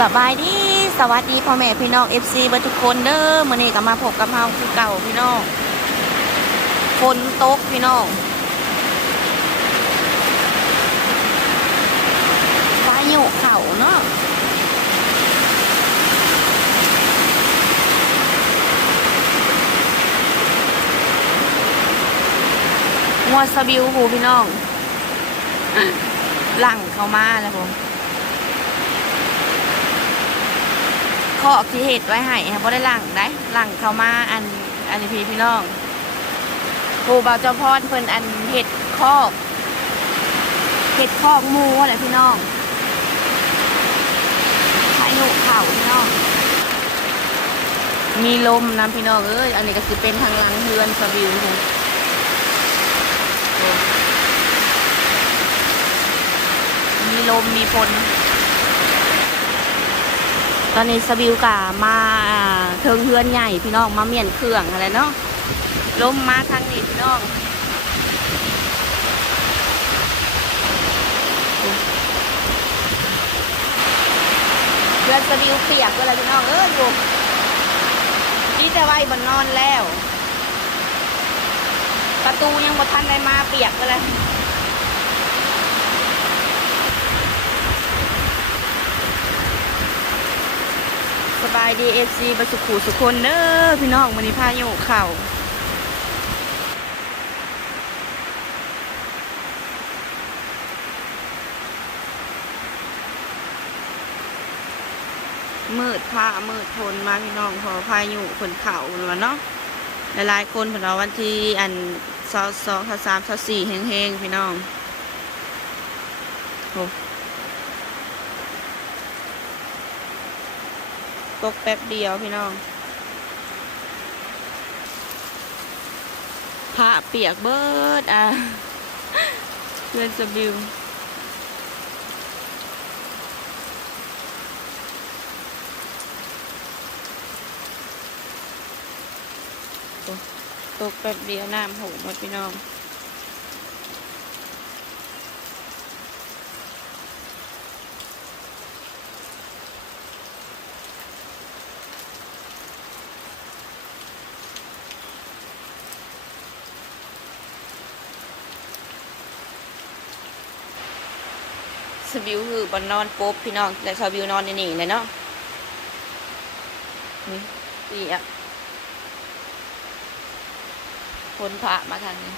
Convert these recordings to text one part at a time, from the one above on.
สบายดีสวัสดีพ่อแม่พี่น้อง FC เบิดทุกคนเด้อมื้อนี้ก็มาพบกับเฮาคือเก่าพี่น้องฝนตกพี่น้องฟ้ายุเข่าเนาะงัวสบิวหูพี่น้องหลังเข้ามาแล้วผม ขอกที่เห็ดไว้ให้ค่ะเพราะได้หลังได้หลังเขามาอันอันนี้พี่พี่น้องปูเบาเจ้าพอดเพิ่นอันเห็ดคอกเห็ดคอกมูอะไรพี่น้องพายุเข่าพี่น้อง มีลมนะพี่น้องเอ้ยอันนี้ก็คือเป็นทางหลังเฮือนสวิวค่ะมีลมมีฝน ตอนนี้สบิวกะมาเทิงเฮือนใหญ่พี่น้องมาเมียนเครื่องอะไรเนาะลมมาทางนี้พี่น้องเพื่อนสบิวเปียกเวลาพี่น้องเอออยู่นี่แต่ว่าไอ้บนนอนแล้ว ประตูยังบ่ทันได้มาเปียกเลย สบายดีเอฟซีบสุขูสุคนเด้อพี่น้องวันนี้พายุเข่ามืดผ้ามืดทนมาพี่น้องพอพายุฝนเข่าแล้วเนาะหลายๆคนผลเอาวันที่อันสองสองสามสองสี่แห้งๆพี่น้องโอ้ ตกแป๊บเดียวพี่น้องผ้าเปียกเบิดอะเพื่อนสบิวตกแป๊บเดียวน้ำหูหมดพี่น้อง สบิวคือบอนนอนปุ๊บพี่น้องแต่สบิวนอนในนี่เลยเนาะนี่ปีอะคนพระมาทางนี้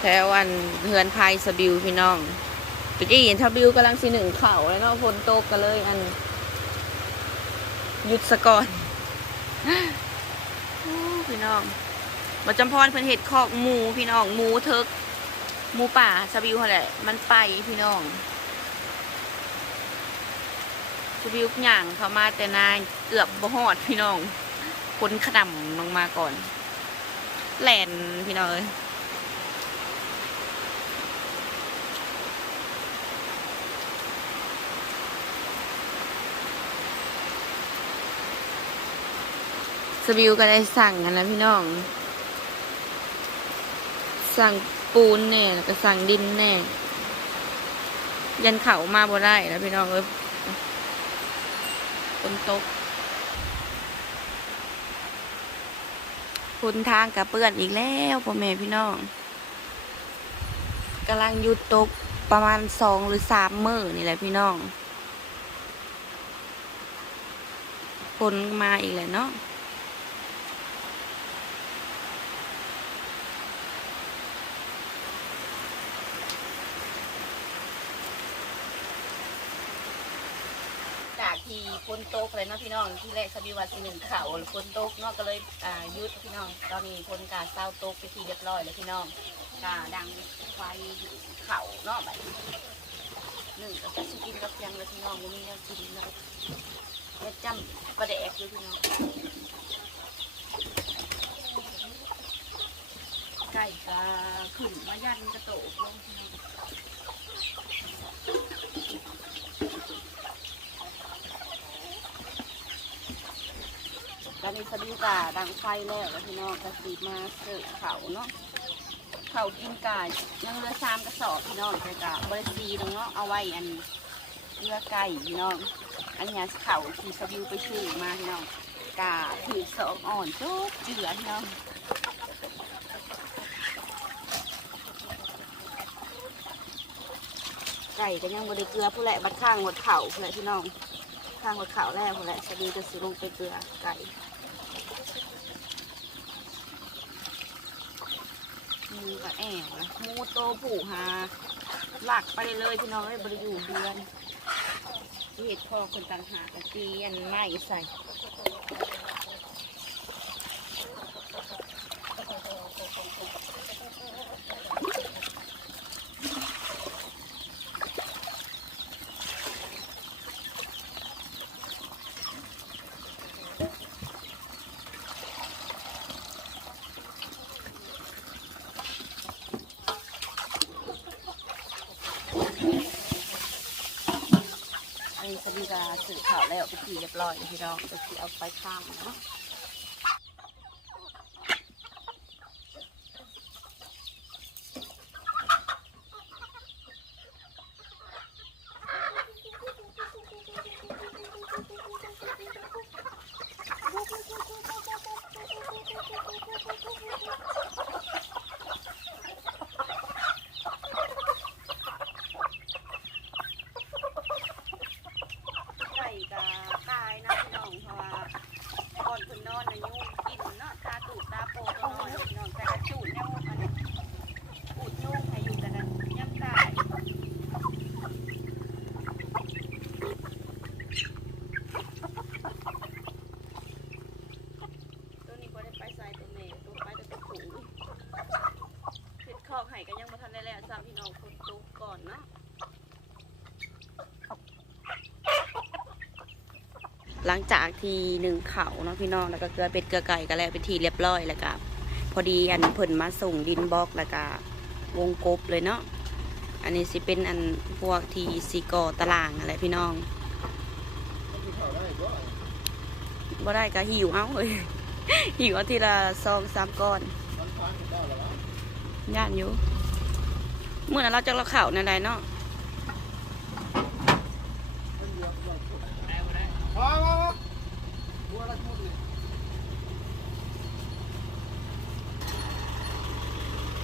แถวอันเฮือนไพสบิวพี่น้องตะกี้เห็นสบิวกำลังสีหนึ่งเข่าแล้วเนาะฝนตกกันเลยอันหยุดสะก่อนพี่น้อง มาจำพรเพิ่นเห็ดคอกหมูพี่น้องหมูเทิกหมูป่าสบิวเขาแหละ มันไปพี่น้องสบิวหย่างเขามาแต่นาเกือบบ่ฮอดพี่น้องคนขนำลงมาก่อน แหลนพี่น้องเอ้ยสบิวก็ได้สั่งกันแล้วพี่น้อง สั่งปูนแน่แล้วก็สั่งดินแน่ ยันเขามาบ่ได้แล้วพี่น้องเอ้ยฝนตกฝนทางกับเปื้อนอีกแล้วพ่อแม่พี่น้องกำลังหยุดตกประมาณสองหรือสามมื้อนี่แหละพี่น้องฝนมาอีกแล้วเนาะ จากที่ฝ นตกเลยเนาะพี่น้องที่แรกสบิวัตหนึ่งเขาฝนตกเนาะก็เลยอ่าหยุดพี่น้องตอนนี้ฝนกาเศร้าตกไปทีเรียบร้อยแล้วพี่น้องกาดังไฟเขาเนาะแบบหนึ่งก็จะสกินกับยังเลยพี่น้องมันมีแนวกินเนาะเด็ดจำประเดกอยู่พี่น้องไก่กาขึ้นมายันกระโตกลงพี่น้อง ตอนนี้สบิวกาดังไฟแล้วแล้วพี่น้องก็สีมาเสิร์ฟเขาเนาะเขากินกายังเหลือสามกระสอบพี่น้องแต่กะบริซีตรงเนาะเอาไว้อันเลือไก่พี่น้อง อันนี้เขาที่สบิวไปซื้อมาพี่น้องกาถือสองอ่อนจุ๊บเจือพี่น้องไก่ก็ยังบริเกลือผู้แหละบัดข้างหดเข่าผู้แหละพี่น้อง ข้างหดเข่าแล้วผู้แหละสบิวจะซื้อลงไปเกลือไก่มูกับแอบนะมูโตผูหาหลักไปเลยพี่น้องเลยบริอยู่เดือนเห็ดพอคนต่างหากเตียนไม่ใส่ มีการสื่อข่าวแล้วไปทีเรียบร้อยเลยพี่น้องจะสีเอาไปข้ามเนาะไก่กาตายนะพี่น้องเพราะว่าก่อนคุณนอนนะยุ่งกินเนาะตาตูดตาโปตัวนอนพี่น้องแต่กระจูดเนี่ยมันปูดยุ่งให้อยู่แต่นั้นยังตาย ตัวนี้บ่ได้ไปใส่ตัวเมย์ตัวไปแต่ตัวผูเห็ดคอกไห่ก็ยังบ่ทันได้แล้วซ้ำพี่น้องคนตุกก่อนเนาะ หลังจากที่หนึ่งเขาเนาะพี่น้องแล้วก็เกลือเป็ดเกลือไก่ก็แล้วเป็นทีเรียบร้อยแล้วก็พอดีอันเพิ่นมาส่งดินบล็อกแล้วก็วงกบเลยเนาะอันนี้สิเป็นอันพวกที่สีกอตารางอะไรพี่น้องบ่ได้ก็หิวเอาเลยหิวเอาทีละซองสามก้อนย่านอยู่เมื่อนั้นเราจะเราเข่าในใดเนาะ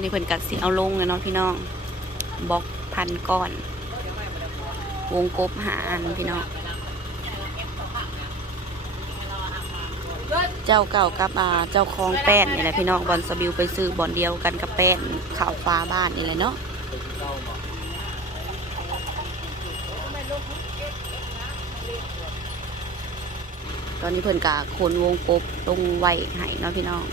อนนี้เพิ่นกัดสิเอาลงเลยเนาะพี่น้องบล็อกพันก้อน วงกบหาอันพี่น้องเจ้าเก่ากับเจ้าคลองแป้นนี่แหละพี่น้องบอลสบิวไปซื้อบอลเดียวกันกับแป้นข่าวฟ้าบ้านนี่แหละเนาะตอนนี้เพิ่นกะโคนวงกบลงไว้ให้เนาะพี่น้อง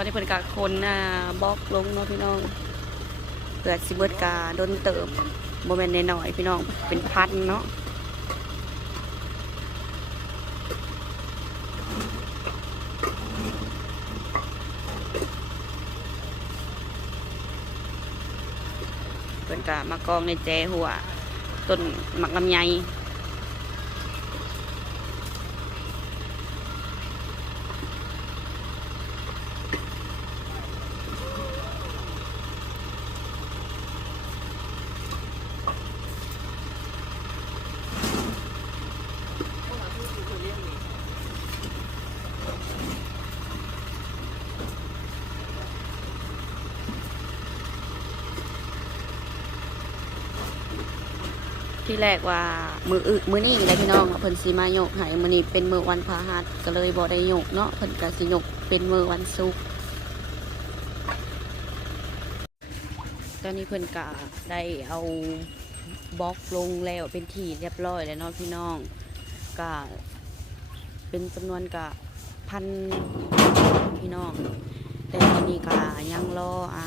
อนนี้เพิ่นกะคนอ่าบล็อกลงเนาะพี่น้องเกิดสิเบิดกาโดนเติบโมเมนต์น้อยพี่น้องเป็นพันเนาะเพิ่นกะมากองในแจหัวต้นหมักลำไย ที่แรกว่ามืออึมือนี่แหละพี่น้องเพิ่นสีมาโยกให้มือนี้เป็นมือวันพาหัสก็เลยบ่ได้โยกเนาะเพิ่นก็สิโยกเป็นมือวันศุกร์ตอนนี้เพิ่นก็ได้เอาบล็อกลงแล้วเป็นที่เรียบร้อยแล้วเนาะพี่น้องก็เป็นจำนวนก็พันพี่น้อง แต่ตอนนี้ก็ยังรออ่า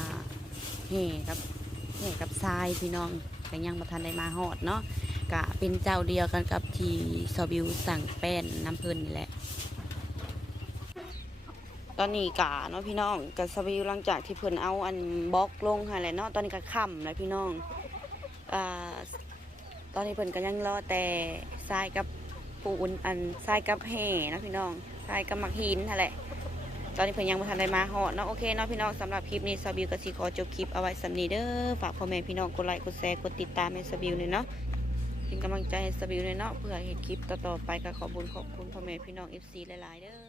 แห่กับแห่กับทรายพี่น้อง ก็ยังมาทันได้มาฮอดเนาะกะเป็นเจ้าเดียวกันกับที่ซอบิวสั่งแป้นน้ำเพิ่นนี่แหละ ตอนนี้กะเนาะพี่น้องกับซอบิวหลังจากที่เพิ่นเอาอันบล็อกลงให้แล้วเนาะตอนนี้ก็ค่ำแล้วพี่น้องอ่าตอนนี้เพิ่นก็ยังรอแต่ทรายกับปูนอันทรายกับแห่นะพี่น้องทรายกับมักหินนั่นแหละ ตอนนี้เพิ่นยังบ่ทันได้มาฮอดเนาะโอเคเนาะพี่น้องสำหรับคลิปนี้ซาบิวก็สิขอจบคลิปเอาไว้สำนี้เด้อฝากพ่อแม่พี่น้องกดไลค์กดแชร์กดติดตามให้ซาบิวหน่อยเนาะเป็นกำลังใจให้ซาบิวหน่อยเนาะเพื่อเห็นคลิปต่อๆไปก็ขอบุญขอบคุณพ่อแม่พี่น้อง FC หลายๆเด้อ